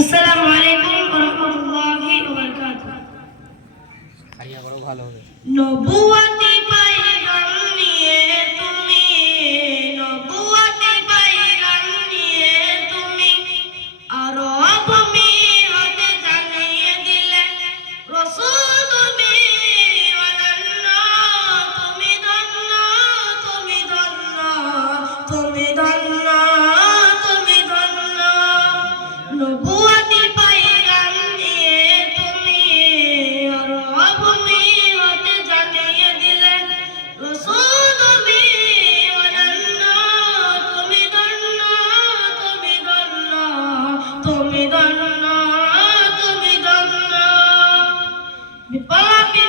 আসসালামু আলাইকুম ওয়া রাহমাতুল্লাহি ওয়া বারাকাতুহু। আরিয়া বড় ভালো হবে। নবুয়তি পায়গাম নিয়ে তুমি, নবুয়তি পায়গাম নিয়ে তুমি আরব মিহতে জানিয়ে দিলে রাসূল তুমি ওয়ালাল্লাহ, তুমি ধন্য, তুমি ধন্য, তুমি ধন্য, তুমি ধন্য। নবুয়তি পায়গাম নিয়ে তুমি আরব মিহতে জানিয়ে দিলে রাসূল তুমি ওয়ালাল্লাহ, তুমি ধন্য, তুমি ধন্য, তুমি ধন্য, তুমি ধন্য। বিপ্লবী